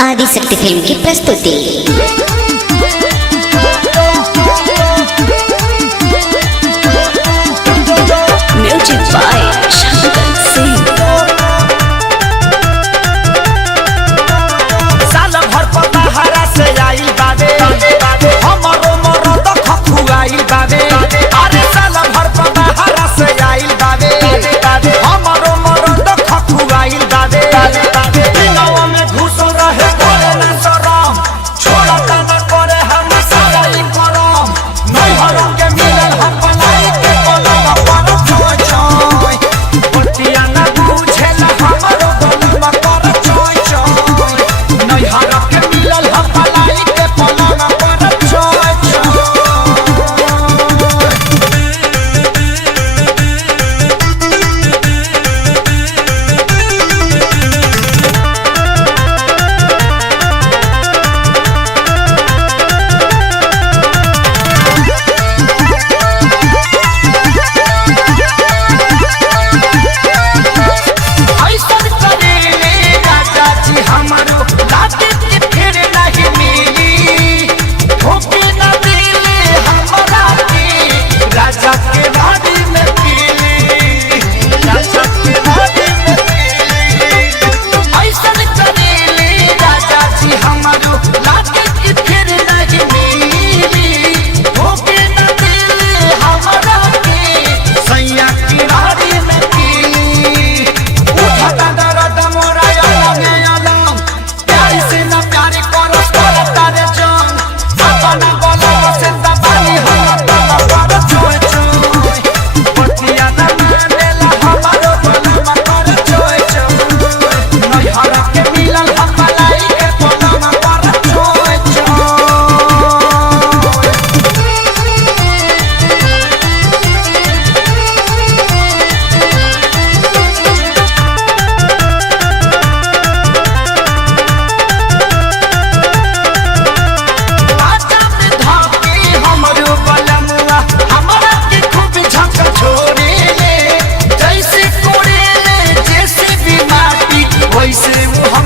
Adishakti film की प्रस्तुति। Music by Shankar Singh. साल भर पताहरा से आइल बाबे हमरो मरद खखुआइल बाबे। अरे साल भर पताहरा से आइल बाबे हमरो मरद खखुआइल बाबे। दिनवा में घुस रहे करे ना शरम, छोड़ता न करे हम सगाई करम। नैहर के मिलल हम पलाई के पलंग पर छोय छोय, बतिया न बुझेला हमरो गलवा कर छोय छोय। नैहर के मिलल हम पलाई के पलंग पर छोय छोय। ऐसन करेले राजा जी हमरो लागे के फिर नहीं मिली। धोखे न दिले हमरा के राजा के बाड़ी में पीली, राजा के बाड़ी में पीली। ऐसन करेले राजा जी हमरो लागे के फिर नहीं मिली। धोखे न दिले हमरा के सैया की बाड़ी में पीली। उठता दर्द मोरा अलगे अलग, प्यारी से न प्यारी करस करता रे जान। अपना गला से दबानी हम तला पर छोय छोय, बतिया न मानेला हमारो गला कर छोय छोय। नैहर के मिलल हम पलाई के पलंग पर छोय छोय। आजा में धाके हमरो बलमुआ हमरा के खूब झक छोड़े ले। जैसे कोड़े ले जैसे भी माटी वैसे वो हम